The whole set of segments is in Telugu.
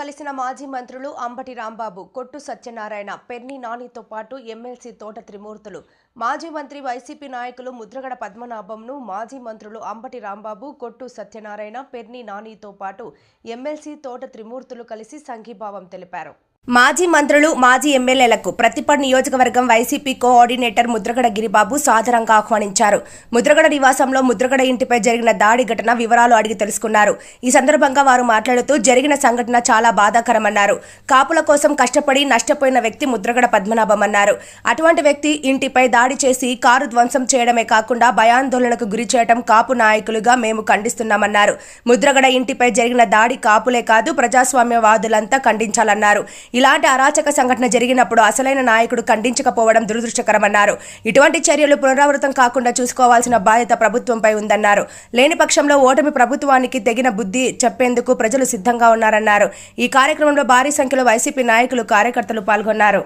కలిసిన మాజీ మంత్రులు అంబటి రాంబాబు కొట్టు సత్యనారాయణ పెర్ని నానితో పాటు ఎమ్మెల్సీ తోట త్రిమూర్తులు. మాజీ మంత్రి వైసీపీ నాయకులు ముద్రగడ పద్మనాభంను మాజీ మంత్రులు అంబటి రాంబాబు కొట్టు సత్యనారాయణ పెర్ని నానితో పాటు ఎమ్మెల్సీ తోట త్రిమూర్తులు కలిసి సంఘీభావం తెలిపారు. మాజీ మంత్రులు మాజీ ఎమ్మెల్యేలకు ప్రతిపడ్ నియోజకవర్గం వైసీపీ కోఆర్డినేటర్ ముద్రగడ గిరిబాబు సాదరంగా ఆహ్వానించారు. ముద్రగడ నివాసంలో ముద్రగడ ఇంటిపై జరిగిన దాడి ఘటన వివరాలు అడిగి తెలుసుకున్నారు. ఈ సందర్భంగా వారు మాట్లాడుతూ జరిగిన సంఘటన చాలా బాధాకరమన్నారు. కాపుల కోసం కష్టపడి నష్టపోయిన వ్యక్తి ముద్రగడ పద్మనాభం అన్నారు. అటువంటి వ్యక్తి ఇంటిపై దాడి చేసి కారు ధ్వంసం చేయడమే కాకుండా భయాందోళనకు గురి చేయడం కాపు నాయకులుగా మేము ఖండిస్తున్నామన్నారు. ముద్రగడ ఇంటిపై జరిగిన దాడి కాపులే కాదు ప్రజాస్వామ్యవాదులంతా ఖండించాలన్నారు. ఇలాంటి అరాచక సంఘటన జరిగినప్పుడు అసలైన నాయకుడు ఖండించకపోవడం దురదృష్టకరమన్నారు. ఇటువంటి చర్యలు పునరావృతం కాకుండా చూసుకోవాల్సిన బాధ్యత ప్రభుత్వంపై ఉందన్నారు. లేని పక్షంలో ఓటమి ప్రభుత్వానికి తగిన బుద్ధి చెప్పేందుకు ప్రజలు సిద్ధంగా ఉన్నారన్నారు. ఈ కార్యక్రమంలో భారీ సంఖ్యలో వైసీపీ నాయకులు కార్యకర్తలు పాల్గొన్నారు.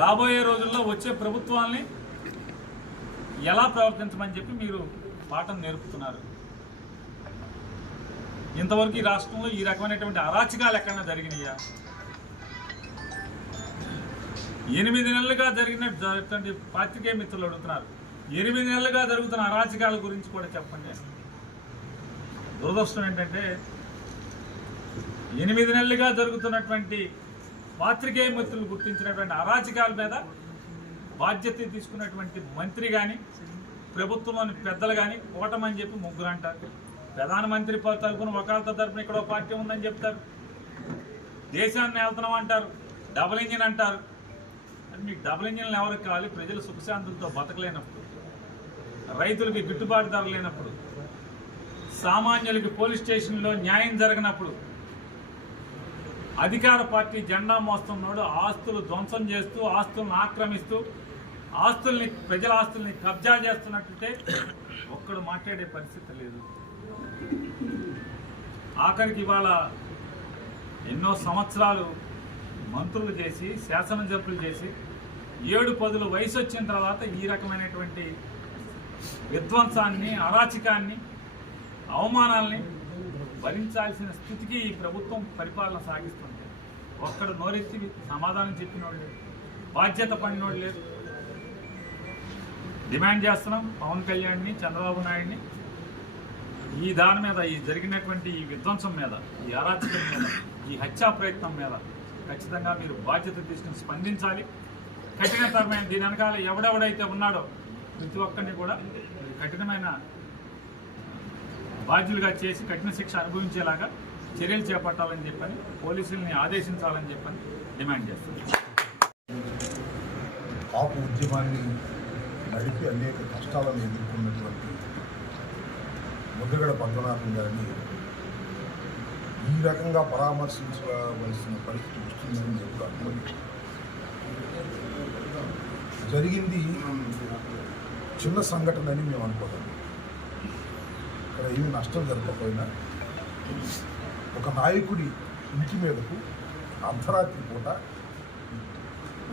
రాబోయే రోజుల్లో వచ్చే ప్రభుత్వాల్ని ఎలా ప్రవర్తించమని చెప్పి మీరు పాఠం నేర్పుతున్నారు. ఇంతవరకు ఈ రాష్ట్రంలో ఈ రకమైనటువంటి అరాచకాలు ఎక్కడైనా జరిగినాయా? ఎనిమిది నెలలుగా జరిగినట్టు జరుగుతున్న పాత్రికేయ మిత్రులు అడుగుతున్నారు. ఎనిమిది నెలలుగా జరుగుతున్న అరాచకాల గురించి కూడా చెప్పండి. దురదృష్టం ఏంటంటే ఎనిమిది నెలలుగా జరుగుతున్నటువంటి పాత్రికేయ మిత్రులు గుర్తించినటువంటి అరాచకాల మీద బాధ్యత తీసుకున్నటువంటి మంత్రి కానీ ప్రభుత్వంలోని పెద్దలు కానీ ఓటమని చెప్పి ముగ్గురు అంటారు. ప్రధానమంత్రి తరఫున ఒకళ్ళ తరఫున ఇక్కడ పార్టీ ఉందని చెప్తారు. దేశాన్ని వెళ్తున్నాం అంటారు. డబుల్ ఇంజిన్ అంటారు. మీకు డబుల్ ఇంజన్లు ఎవరికి కావాలి? ప్రజలు సుఖశాంతులతో బతకలేనప్పుడు రైతులకి గిట్టుబాటు ధర లేనప్పుడు సామాన్యులకి పోలీస్ స్టేషన్లో న్యాయం జరగనప్పుడు అధికార పార్టీ జెండా మోస్తున్నాడు ఆస్తులు ధ్వంసం చేస్తూ ఆస్తులను ఆక్రమిస్తూ ఆస్తుల్ని ప్రజల ఆస్తుల్ని కబ్జా చేస్తున్నట్టుంటే ఒక్కడు మాట్లాడే పరిస్థితి లేదు. ఆఖరికి ఇవాళ ఎన్నో సంవత్సరాలు మంత్రులు చేసి శాసనసభ్యులు చేసి ఏడు పదులు వయసు వచ్చిన తర్వాత ఈ రకమైనటువంటి విధ్వంసాన్ని అరాచకాన్ని అవమానాల్ని భరించాల్సిన స్థితికి ఈ ప్రభుత్వం పరిపాలన సాగిస్తుంది. ఒక్కడు నోరెత్తి సమాధానం చెప్పినోడు లేదు బాధ్యత పడినోడు లేదు. డిమాండ్ చేస్తున్నాం పవన్ కళ్యాణ్ని చంద్రబాబు నాయుడిని. ఈ దాని మీద ఈ జరిగినటువంటి ఈ విధ్వంసం మీద ఈ అరాచకం మీద ఈ హత్యా ప్రయత్నం మీద ఖచ్చితంగా మీరు బాధ్యత తీసుకుని స్పందించాలి. కఠినతరమైన దీని వెనకాల ఎవడెవడైతే ఉన్నాడో ప్రతి ఒక్కరిని కూడా కఠినమైన బాధ్యులుగా చేసి కఠిన శిక్ష అనుభవించేలాగా చర్యలు చేపట్టాలని చెప్పని పోలీసుల్ని ఆదేశించాలని చెప్పని డిమాండ్ చేస్తారు కాపు ఉద్యమాన్ని నడిపి అనేక కష్టాలను ఎదుర్కొన్నటువంటి ముద్దగడ పద్మనాభం గారిని ఈ రకంగా పరామర్శించవలసిన పరిస్థితి వస్తుందని నేను ఎప్పుడు అనుకోలేదు జరిగింది చిన్న సంఘటన అని మేము అనుకోలేదు. ఇక్కడ ఏమి నష్టం జరగకపోయినా ఒక నాయకుడి ఇంటి మీదకు అర్ధరాత్రి పూట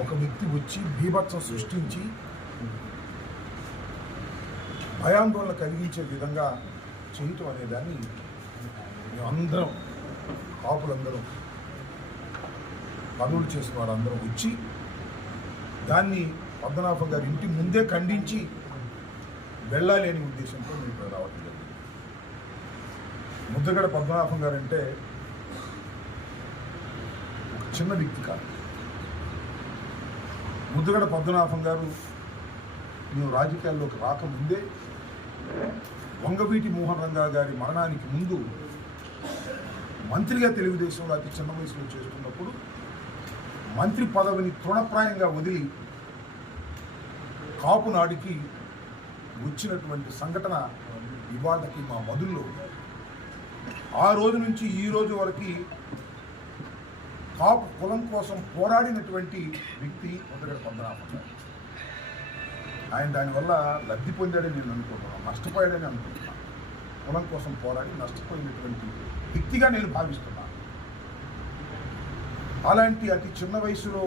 ఒక వ్యక్తి వచ్చి బీభత్సం సృష్టించి భయాందోళన కలిగించే విధంగా చేయటం అనేదాన్ని మేమందరం కాపులందరం పనులు చేసిన వారందరం వచ్చి దాన్ని పద్మనాభం గారి ఇంటి ముందే ఖండించి వెళ్ళాలి అనే ఉద్దేశంతో మేము ఇక్కడ రావడం జరిగింది. ముద్దగడ పద్మనాభం గారు అంటే ఒక చిన్న వ్యక్తి కాదు. ముద్దగడ పద్మనాభం గారు మేము రాజకీయాల్లోకి రాకముందే వంగవీటి మోహన్ రంగా గారి మరణానికి ముందు మంత్రిగా తెలుగుదేశంలో అతి చిన్న వయసులో చేస్తున్నప్పుడు మంత్రి పదవిని తృణప్రాయంగా వదిలి కాపు నాడికి వచ్చినటువంటి సంఘటన ఇవాళకి మా మధుల్లో ఆ రోజు నుంచి ఈ రోజు వరకు కాపు కులం కోసం పోరాడినటువంటి వ్యక్తి ముద్రగడ పద్మనాభం ఆయన దానివల్ల లబ్ధి పొందాడని నేను అనుకుంటున్నాను. నష్టపోయాడని అనుకుంటున్నాను. కులం కోసం పోరాడి నష్టపోయినటువంటి వ్యక్తిగా నేను భావిస్తున్నాను. అలాంటి అతి చిన్న వయసులో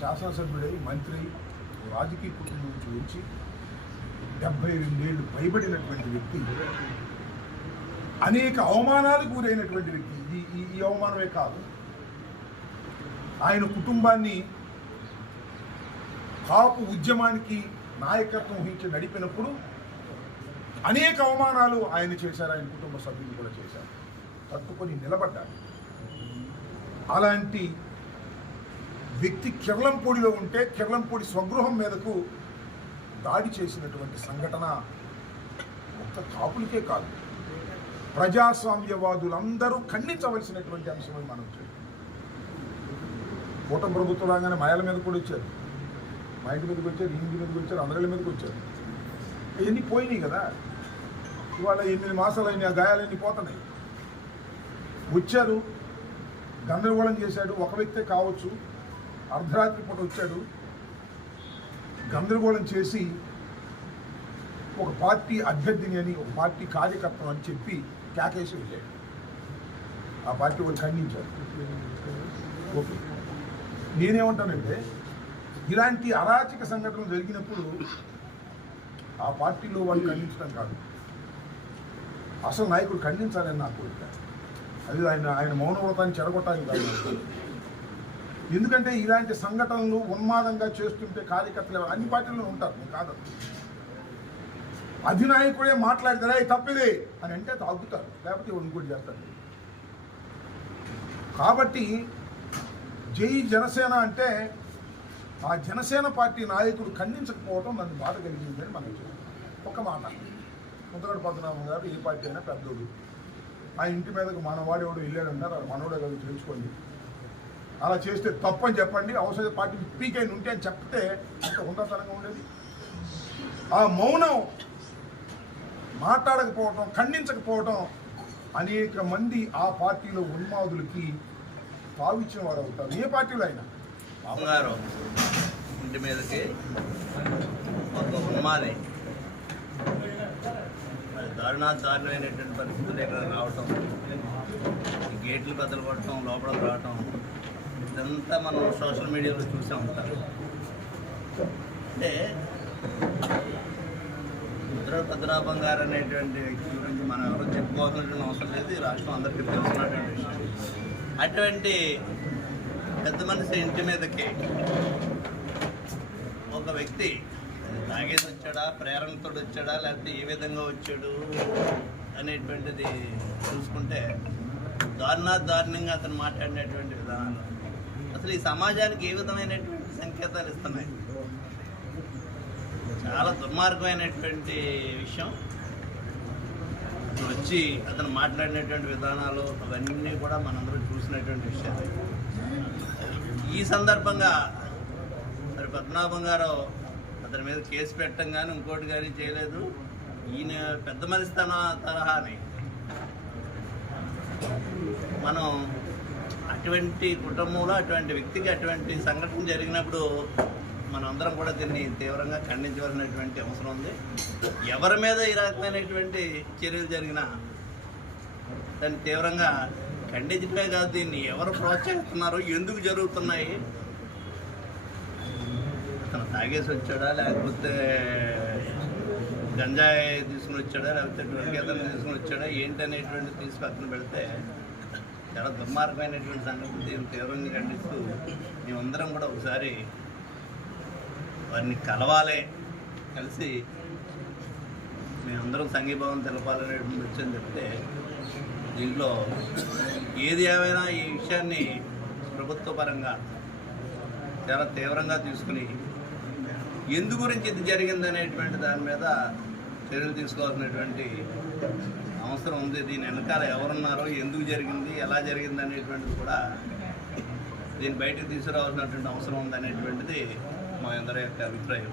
శాసనసభ్యుడై మంత్రి రాజకీయ కుటుంబం నుంచి వచ్చి డెబ్బై రెండేళ్ళు పైబడినటువంటి వ్యక్తి అనేక అవమానాలకు గురైనటువంటి వ్యక్తి. ఈ- ఈ అవమానమే కాదు. ఆయన కుటుంబాన్ని కాపు ఉద్యమానికి నాయకత్వం వహించి నడిపినప్పుడు అనేక అవమానాలు ఆయన చేశారు ఆయన కుటుంబ సభ్యులు కూడా చేశారు. తట్టుకొని నిలబడ్డారు. అలాంటి వ్యక్తి కిర్లంపూడిలో ఉంటే కిర్లంపూడి స్వగృహం మీదకు దాడి చేసినటువంటి సంఘటన ఒక్క కాపులకే కాదు. ప్రజాస్వామ్యవాదులందరూ ఖండించవలసినటువంటి అంశమని మనం చేయాలి కూటమి ప్రభుత్వం రాగానే మాయల మీద కూడా వచ్చారు. మా ఇంటి మీదకి వచ్చారు ఇంటి మీదకి వచ్చారు అందరి మీదకి వచ్చారు. ఇవన్నీ పోయినాయి కదా. ఇవాళ ఎనిమిది మాసాలైన ఆ గాయాలన్నీ పోతున్నాయి. వచ్చారు గందరగోళం చేశాడు. ఒక వ్యక్తే కావచ్చు అర్ధరాత్రి పూట వచ్చాడు. గందరగోళం చేసి ఒక పార్టీ అభ్యర్థిని అని ఒక పార్టీ కార్యకర్త అని చెప్పి కేకేసి వెళ్ళాడు. ఆ పార్టీ వాళ్ళు ఖండించారు. ఓకే. నేనేమంటానంటే ఇలాంటి అరాచక సంఘటనలు జరిగినప్పుడు ఆ పార్టీలో వాళ్ళు ఖండించడం కాదు. అసలు నాయకుడు ఖండించాలని నా కోరిక. అది ఆయన ఆయన మౌనవ్రతాన్ని చెడగొట్టాలని కాదు ఎందుకంటే ఇలాంటి సంఘటనలు ఉన్మాదంగా చేస్తుంటే కార్యకర్తలు అన్ని పార్టీల్లో ఉంటారు. కాదు. అధినాయకుడే మాట్లాడతారా తప్పిది తప్పిదే అని అంటే తాగుతారు. లేకపోతే వాడు ఇంకోటి చేస్తారు. కాబట్టి జై జనసేన అంటే ఆ జనసేన పార్టీ నాయకుడు ఖండించకపోవడం నన్ను బాధ కలిగిందని మనం ఒక మాట. ముందుగడ పద్మనాభం గారు ఏ పార్టీ అయినా పెద్దోడు. ఆ ఇంటి మీదకు మనవాడు ఎవడు వెళ్ళాడన్నారు అది కదా తెలుసుకోండి. అలా చేస్తే తప్పు అని చెప్పండి. అవసరం పార్టీ పీకైన ఉంటే అని చెప్తే అంత ఉన్నతనంగా ఉండేది. ఆ మౌనం మాట్లాడకపోవటం ఖండించకపోవటం అనేక మంది ఆ పార్టీలో ఉన్మాదులకి తావిచ్చిన వారు అవుతారు. ఏ పార్టీలో అయినా? బంగారం ఇంటి మీదకి ఒక ఉన్మాది. మరి దారుణా దారుణమైనటువంటి పరిస్థితులు ఇక్కడ రావటం గేట్లు బద్దలు కొట్టడం లోపలికి రావటం ఇదంతా మనం సోషల్ మీడియాలో చూసే ఉంటాం అంటే ముద్ర భద్రాభం గారు అనేటువంటి వ్యక్తి గురించి మనం ఎవరు చెప్పుకోవాల్సినటువంటి అవసరం లేదు. ఈ రాష్ట్రం అందరికీ తెలుసున్నటువంటి విషయం. అటువంటి పెద్ద మనిషి ఇంటి మీదకి ఒక వ్యక్తి తాగేసి వచ్చాడా ప్రేరణతో వచ్చాడా లేకపోతే ఏ విధంగా వచ్చాడు అనేటువంటిది చూసుకుంటే దారుణా దారుణంగా అతను మాట్లాడినటువంటి విధానాలు. అసలు ఈ సమాజానికి ఏ విధమైనటువంటి సంకేతాలు ఇస్తున్నాయి? చాలా దుర్మార్గమైనటువంటి విషయం. వచ్చి అతను మాట్లాడినటువంటి విధానాలు అవన్నీ కూడా మనందరం చూసినటువంటి విషయాలు. ఈ సందర్భంగా మరి పద్మనాభం గారు అతని మీద కేసు పెట్టడం కానీ ఇంకోటి కానీ చేయలేదు. ఈయన పెద్ద మనిషి తన తరహాని. మనం అటువంటి కుటుంబంలో అటువంటి వ్యక్తికి అటువంటి సంఘటన జరిగినప్పుడు మనందరం కూడా దీన్ని తీవ్రంగా ఖండించవలసినటువంటి అవసరం ఉంది. ఎవరి మీద ఈ రకమైనటువంటి చర్యలు జరిగినా దాన్ని తీవ్రంగా ఖండించడమే కాదు దీన్ని ఎవరు ప్రోత్సహిస్తున్నారు ఎందుకు జరుగుతున్నాయి? అతను తాగేసి వచ్చాడా లేకపోతే గంజాయి తీసుకుని వచ్చాడా లేకపోతే డ్రగ్గేతలు తీసుకుని వచ్చాడా ఏంటి అనేటువంటి తీసి పక్కన పెడితే చాలా దుర్మార్గమైనటువంటి సంగతి దీన్ని తీవ్రంగా ఖండిస్తూ మేమందరం కూడా ఒకసారి వారిని కలవాలి కలిసి మేమందరం సంఘీభావం తెలపాలనేటువంటి వచ్చని చెప్తే దీంట్లో ఏది ఏమైనా ఈ విషయాన్ని ప్రభుత్వ పరంగా చాలా తీవ్రంగా తీసుకుని ఎందు గురించి ఇది జరిగిందనేటువంటి దాని మీద చర్యలు తీసుకోవాల్సినటువంటి అవసరం ఉంది. దీని వెనకాల ఎవరున్నారో ఎందుకు జరిగింది ఎలా జరిగింది అనేటువంటిది కూడా దీన్ని బయటకు తీసుకురావాల్సినటువంటి అవసరం ఉంది అనేటువంటిది మా అందరి యొక్క అభిప్రాయం.